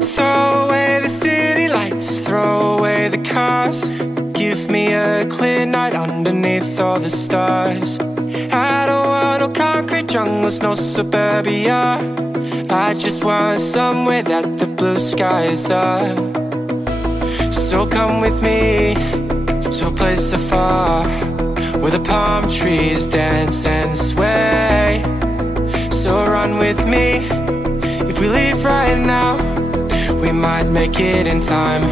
Throw away the city lights, throw away the cars. Give me a clear night underneath all the stars. I don't want no concrete jungles, no suburbia. I just want somewhere that the blue skies are. So come with me to a place afar, where the palm trees dance and sway. So run with me. If we leave right now, we might make it in time.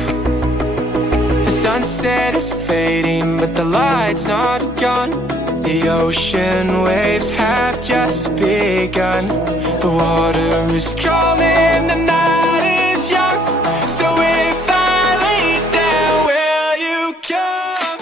The sunset is fading, but the light's not gone. The ocean waves have just begun. The water is calling, the night is young. So if I lay down, will you come?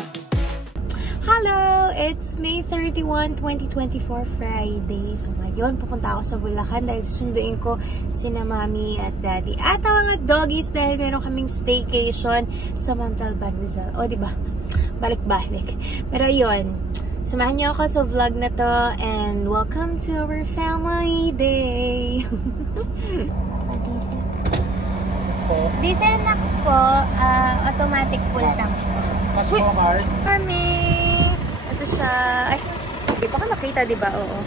Hello! It's May 31, 2024, Friday. So ngayon, pupunta ako sa Bulacan dahil susunduin ko sina Mami at Daddy at ang mga doggies dahil meron kaming staycation sa Montalban, Rizal. O, diba? Balik-balik. Pero yun, samahan niyo ako sa vlog na to and welcome to our family day! Diesel Max po, automatic full tank. Uy! Mami! Ito siya. Ay, sige, baka makita, diba? Oo.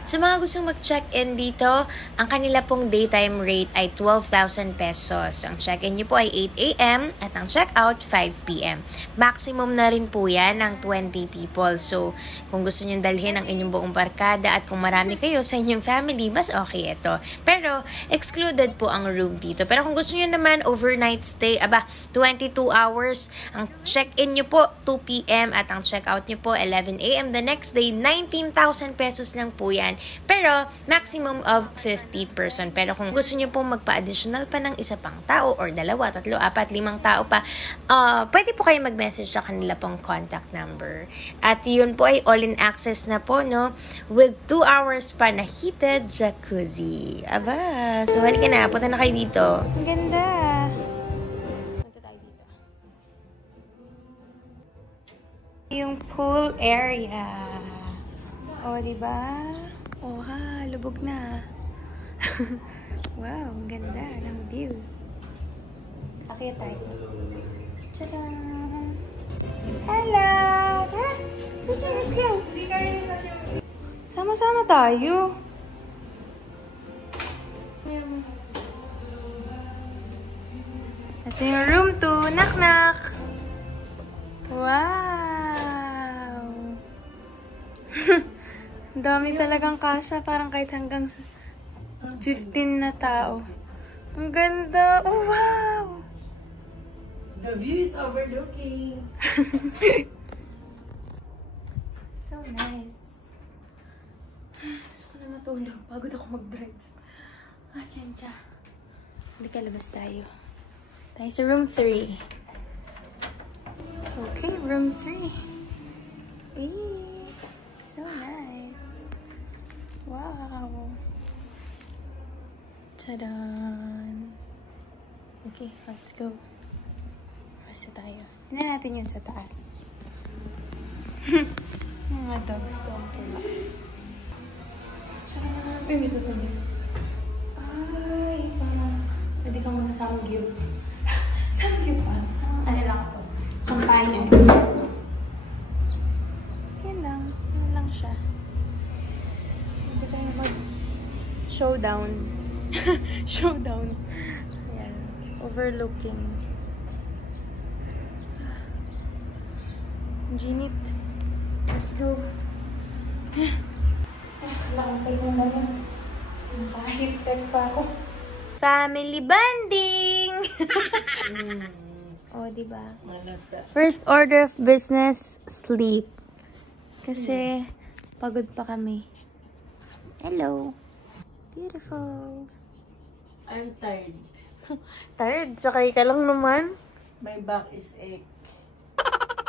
Sa mga gustong mag-check-in dito, ang kanila pong daytime rate ay 12,000 pesos. Ang check-in nyo po ay 8 a.m. at ang check-out 5 p.m. Maximum na rin po yan ng 20 people. So, kung gusto nyo dalhin ang inyong buong barkada at kung marami kayo sa inyong family, mas okay ito. Pero, excluded po ang room dito. Pero kung gusto nyo naman overnight stay, 22 hours, ang check-in nyo po 2 p.m. at ang check-out nyo po 11 a.m. The next day, 19,000 pesos lang po yan. Pero, maximum of 50 person. Pero kung gusto nyo pong magpa-additional pa ng isa pang tao or 2, 3, 4, 5 tao pa, pwede po kayo mag-message sa kanila pong contact number. At yun po ay all-in access na po, no? With 2 hours pa na heated jacuzzi. Aba, so halika na. Punta na kayo dito. Ang ganda. Punta tayo dito. Yung pool area. O, diba? Oh, ha, lubog na. Wow, ang ganda ng view. Pakita tayo. Tada! Hello! Tara! Let's go! Sama-sama tayo. Ito yung room 2. Knock-knock! Wow! Ang dami talagang kasya. Parang kahit hanggang 15 na tao. Ang ganda. Oh, wow! The view is overlooking. So nice. Gusto ko na matulog. Pagod ako mag-drive. Tiyensya. Halika, labas tayo. Tayo sa room 3. Okay, room 3. So nice. Wow. Tadaan. Okay, let's go. Basta tayo. Tignan natin yun sa taas. Mga dogs to ang pula. Tsaka na dito pa dito. Ay, parang pwede kang mag-samgyup. Samgyup pa? Ano lang ito? Sampayan. Yan lang. Yan lang siya. Pwede tayo mag-showdown. Showdown. Ayan. Overlooking. Ginit. Let's go. Kailangan tayo naman. Kahit pa ako. Family bonding! Oh, diba? First order of business, sleep. Kasi, pagod pa kami. Hello. Beautiful. I'm tired. Tired? Sakay ka lang naman. My back is ache.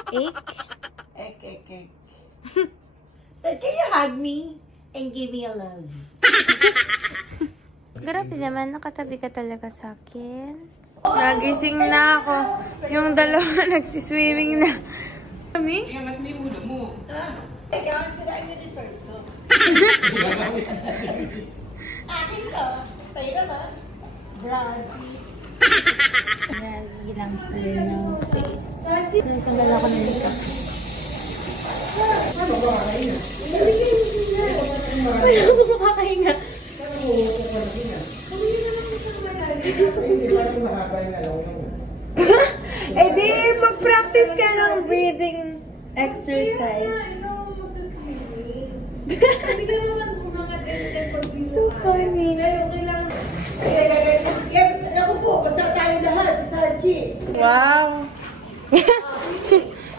Ache? Ache. Dad, can you hug me and give me a love? Grabe naman, nakatabi ka talaga sa akin. Nagising na ako. Yung dalawa nagsiswimming na. Kami? Ikaw, sirain yung dessert ko. Akin to. Tayo na ba? Ayan, gilang style ng face. So, tanggal ako ng makeup. Wala ko makakahinga. Eh di, mag-practice ka ng breathing exercise. So funny. Ako po, basta tayo lahat, Sachi. Wow!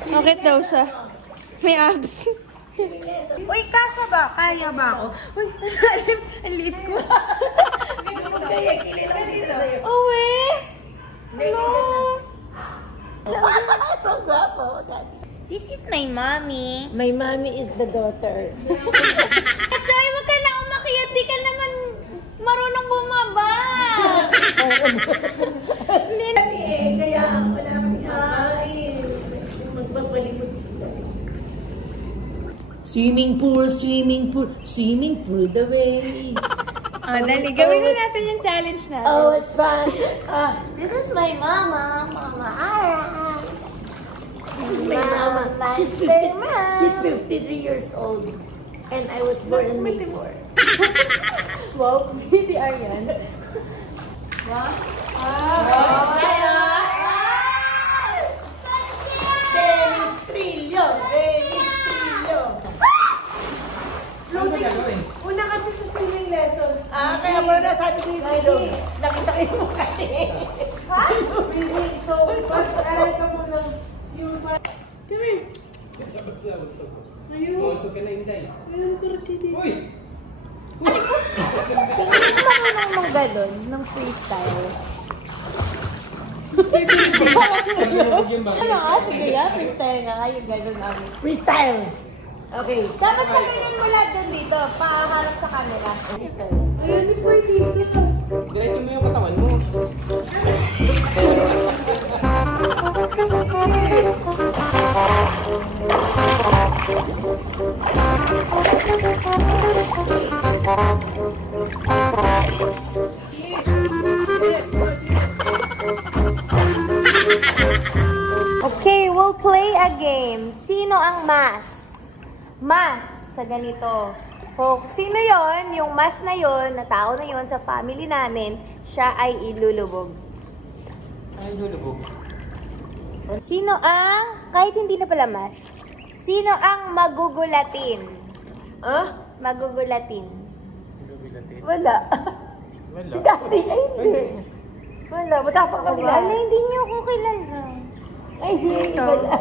Bakit daw siya? May abs. Uy, kasya ba? Kaya ba ako? Uy, ang liit ko. Oh, eh! Hello! So guwapo, Daddy. This is my mommy. My mommy is the daughter. Choy, wag ka na umakyat. Di ka naman marunong bumaba. Kaya wala kami kain. Magpapalimos. Swimming pool, the way. Dali. Gawin na natin yung challenge na. Oh, it's fun. This is my mama. Mama Ara. This is my mama. She's 53 years old. And I was born in May 4. Wow, VTR yan. Wow. Dennis Trillo. Una kasi sa swimming lessons. Kaya mo na sabi ko yung ilog. Nakita ko yung mukha niya. Ha? So, aral ka mo ng yung... Kami! Ayun! Ayun, kurchini. Uy! Marunong nung gano'n, nung freestyle. Ano nga? Sige ya, freestyle nga kayo, gano'n namin. Freestyle! Okay. Dapat pagganyan mo lahat doon dito, paharap sa camera. Freestyle. Ayun, hindi pwede dito. Diretso mo yung katawan mo. Okay, we'll play a game. Sino ang mas? Mas sa ganito. Kung sino yon, yung mas na yon, na tao na yon sa family namin, siya ay ilulubog. Ay, lulubog. Sino ang, kahit hindi na pala mas, sino ang magugulatin? Magugulatin. Wala. Wala. Si Daddy, ay hindi. Wala, matapang kami Wala, lahat. hindi niyo ako kilala. Ay, si wala.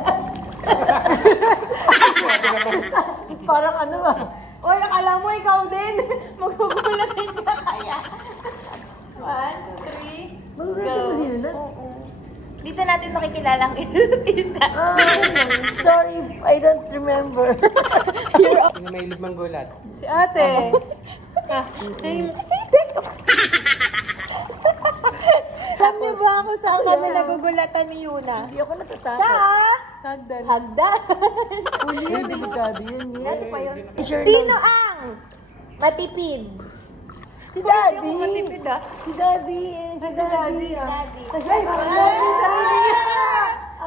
Parang ano ah. Oy, akala mo ikaw din. Magugulatin ka kaya. 1, 2, 3, Magugulatin mo sino na? Dito natin makikilala ang isa. Sorry, I don't remember. Sino may limang gulat? Si ate. Saan niyo ba ako saan kami nagugulatan ni Yuna? Hindi ako natatakot. Sa? Hagdan. Hagdan. Uli yun, delikado yun. Ano pa yun? Sure Sino ang matipid? Si Daddy. Ako matipid ah. Si Daddy. Si Daddy. Daddy.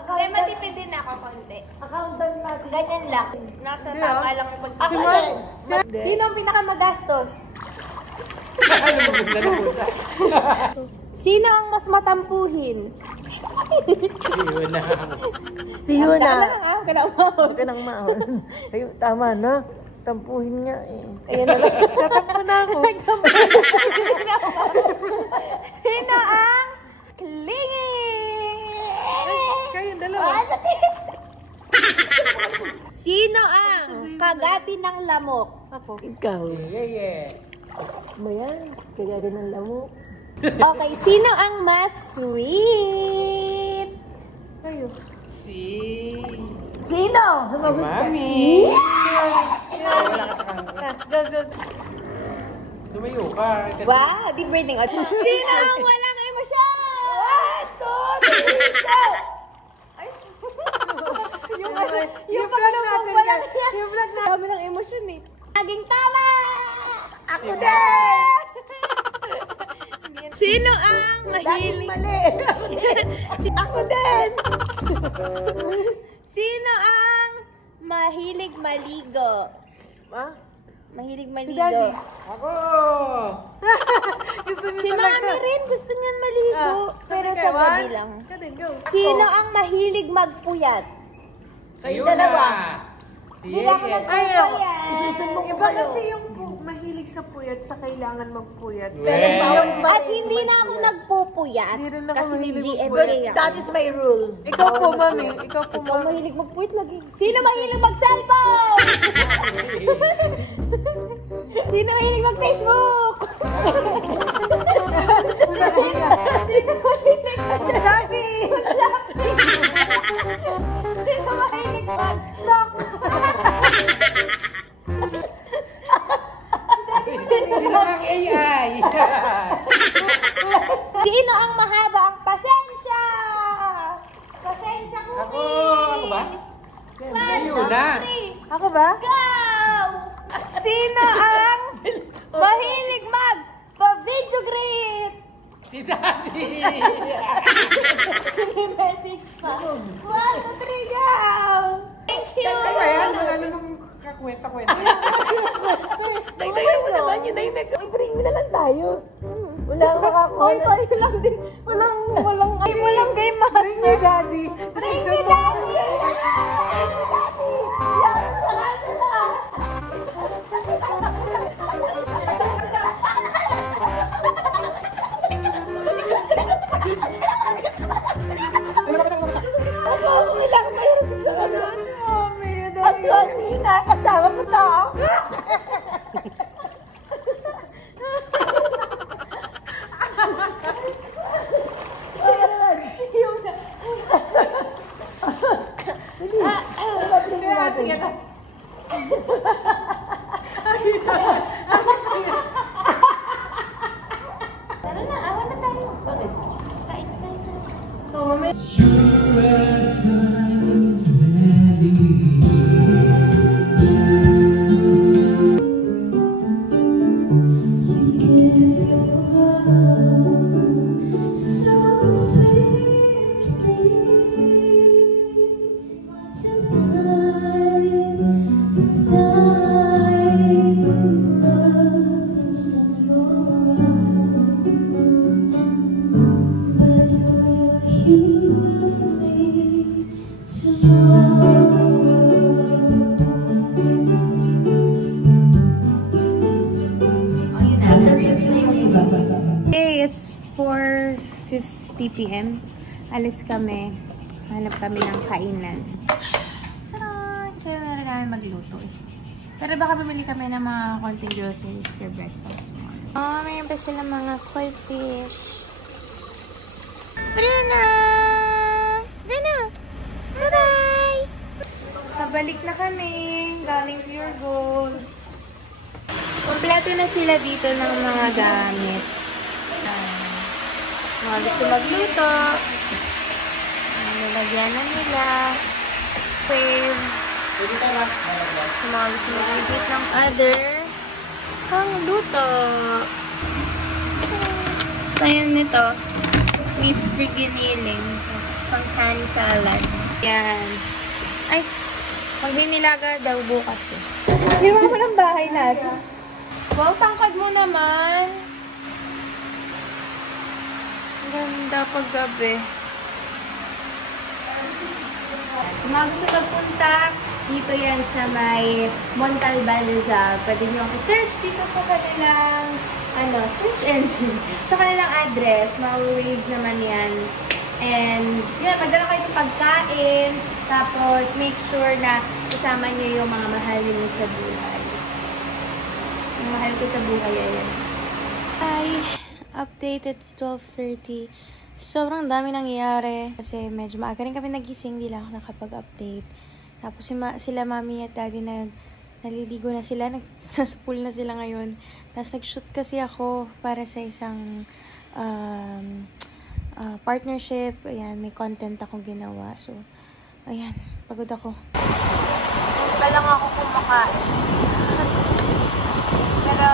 Ay, Ay, matipid din ako konti. accountant natin. Ganyan lang. Nasa tama lang yung pag... Si Ako Mark. din. Sino ang pinakamagastos? Ay, lulubog na lubog. Sino ang mas matampuhin? Wala. Si Yuna. Tama lang ah, kanamahon. Huwag ka nang maahon. Ayun, tama na. Tampuhin nga eh. Ayan na lang. Tatampo na ako. Sino ang clingy? Kayong dalawa. Sino ang kagati ng lamok? Ako. Ikaw. Yeah. Ba yan? Kaya din ang lamok. Okay, sino ang mas sweet? Kayo. Si Sino? Mami. Wala ka sa kanila. Tumayo ka. Kasi Wow, deep breathing. Sino ang walang emosyon? What? Ay, yung vlog natin yan. Yung vlog natin. Dami ng emosyon eh. Laging tama! Ako din! Hindi yan Sino ang mahilig... Mali. Ako din. Sino ang mahilig maligo? Ha? Mahilig Si maligo. Daddy. Ako! Gusto niyo Si talaga. Mami rin gusto niyan maligo. Pero Okay, sa gabi one. lang. Ikaw din, go. Sino ang mahilig magpuyat? Kayong Yun dalawa. na. Si Hindi ako Yeye. magpuyat. Isusumbong ko Iba kayo. kasi yung mahilig sa puyat sa kailangan magpuyat. Pero bawal ba? At hindi na ako nagpupuyat. Hindi rin ako Kasi may mahilig GMA But ako. that is my rule. Ikaw po, mami. Ikaw po, Ikaw mami. mahilig magpuyat lagi. Sino mahilig mag-cellphone? Sino mahilig mag-Facebook? Sino mahilig mag-shopping? Sino mahilig mag-stock? Sino ang AI? Sino ang mahaba ang pasensya? Pasensya ko, Ako! Ako ba? One, Yun na. three, Ako ba? go! Sino ang mahilig mag-video greet? Si Daddy! Message pa. 1, 2, 3, go! Thank you! Ayan, wala namang kakwenta-kwenta. Dagdagan mo naman yun na yung i-bring mo na lang tayo. Wala akong makakuha. Ay, tayo lang din. Walang game master. Bring me, Daddy. Bring me, Daddy! Daddy! Yan sa kanila! Ako lang mayroon sa ano. At kasi nga, kasama ko to. Tara na, awan na tayo. Bakit? Kain na tayo sa labas. Oh, mami. Hey, it's 4:50 p.m. Alis kami. Hanap kami ng kainan. Tara! Sa'yo na rin namin magluto eh. Pero baka bumili kami ng mga konting groceries for breakfast tomorrow. Oh, mayroon pa sila mga koi fish. Bruno! Bruno! Bye-bye! Pabalik na kami. Galing Pure Gold. Kompleto na sila dito ng mga gamit. Mga gusto magluto. Nilagyan na nila. Wave. Sa mga gusto mag-repeat ng other pang luto. Ayun nito. With free giniling. Tapos pang canned salad. Yan. Ay, mag-inilaga daw bukas eh. Ginawa mo ng bahay natin. Wow, tangkad mo naman. Ganda paggabi. Sa mga gusto magpunta, dito yan sa may Montalban, Rizal. Pwede nyo i-search dito sa kanilang search engine. Sa kanilang address, ma-waze naman yan. And, yun, magdala kayo ng pagkain. Tapos, make sure na kasama nyo yung mga mahal nyo sa buhay. Yung mahal ko sa buhay, ayan. Hi! Update, it's 12:30. Sobrang dami nangyayari. Kasi medyo maaga rin kami nagising. Hindi lang ako nakapag-update. Tapos sila mami at daddy naliligo na sila. Sa pool na sila ngayon. Tapos nag-shoot kasi ako para sa isang partnership. Ayan, may content akong ginawa. So, ayan, pagod ako. Pa lang ako kumakain. Pero,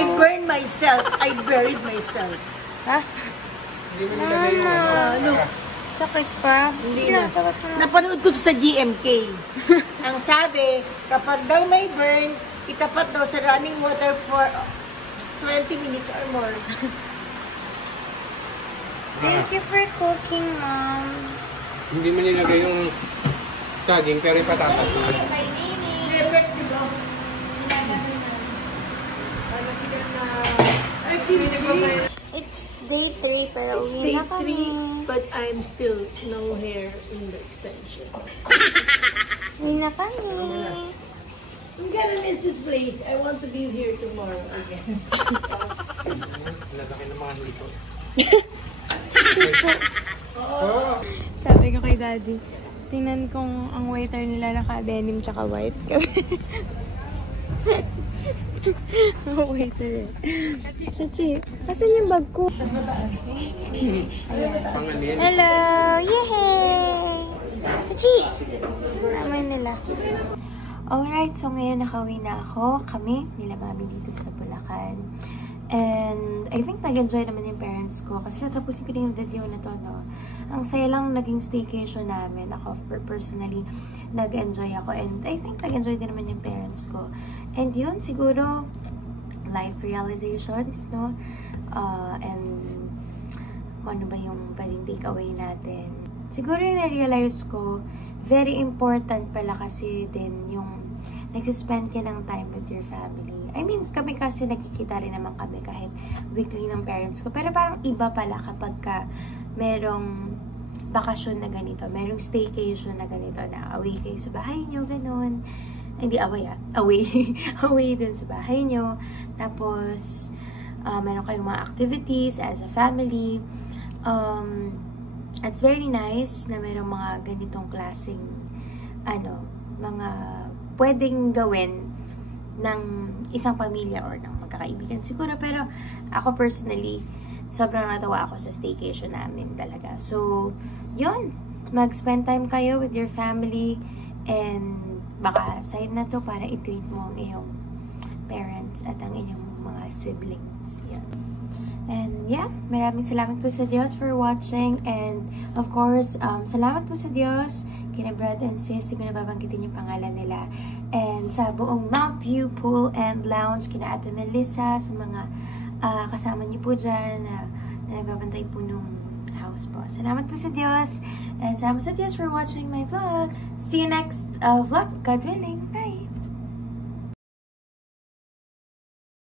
I burned myself. I buried myself. Ha? Ano? Sakit pa? Hindi na. Napanood ko sa GMK. Ang sabi, kapag daw may burn, itapat daw sa running water for 20 minutes or more. Thank you for cooking, Mom. Hindi mo nilagay yung saging, pero ipatatas mo. It's day 3, pero It's uwi day na kami. 3, but I'm still no hair in the extension. Uwi na kami. I'm gonna miss this place. I want to be here tomorrow again. Lalaki ng mga hito. Sabi ko kay Daddy, tingnan kong ang waiter nila naka-denim tsaka white. Kasi waiter eh. Chachi, asan yung bag ko? Hello! Yay! Chachi! Naman nila. Alright, so ngayon nakauwi na ako. Kami, nila Mami dito sa Bulacan. And I think nag-enjoy naman yung parents ko kasi natapusin ko na yung video na to, no? Ang saya lang naging staycation namin. Ako, personally, nag-enjoy ako. And I think nag-enjoy din naman yung parents ko. And yun, siguro, life realizations, no? And kung ano ba yung pwedeng takeaway natin. Siguro yung na-realize ko, very important pala kasi din yung nagsispend ka ng time with your family. I mean, kami kasi nagkikita rin naman kami kahit weekly ng parents ko. Pero parang iba pala kapag ka merong bakasyon na ganito, merong staycation na ganito, na away kayo sa bahay nyo, ganun. Hindi away away. Away dun sa bahay nyo. Tapos, meron kayong mga activities as a family. It's very nice na merong mga ganitong klaseng mga pwedeng gawin ng isang pamilya or ng magkakaibigan siguro. Pero ako personally, sobrang natawa ako sa staycation namin talaga. So, yun. Mag-spend time kayo with your family and baka side na to para i-treat mo ang iyong parents at ang inyong mga siblings. Yan. And yeah, maraming salamat po sa Diyos for watching. And of course, salamat po sa Diyos kina Brad and Sis, hindi ko nababanggitin yung pangalan nila. And sa buong Mount View Pool and Lounge, kina Ate Melissa, sa mga kasama niyo po dyan na nagbabantay po nung house po. Salamat po sa Diyos. And salamat sa Diyos for watching my vlogs. See you next vlog, God willing. Bye!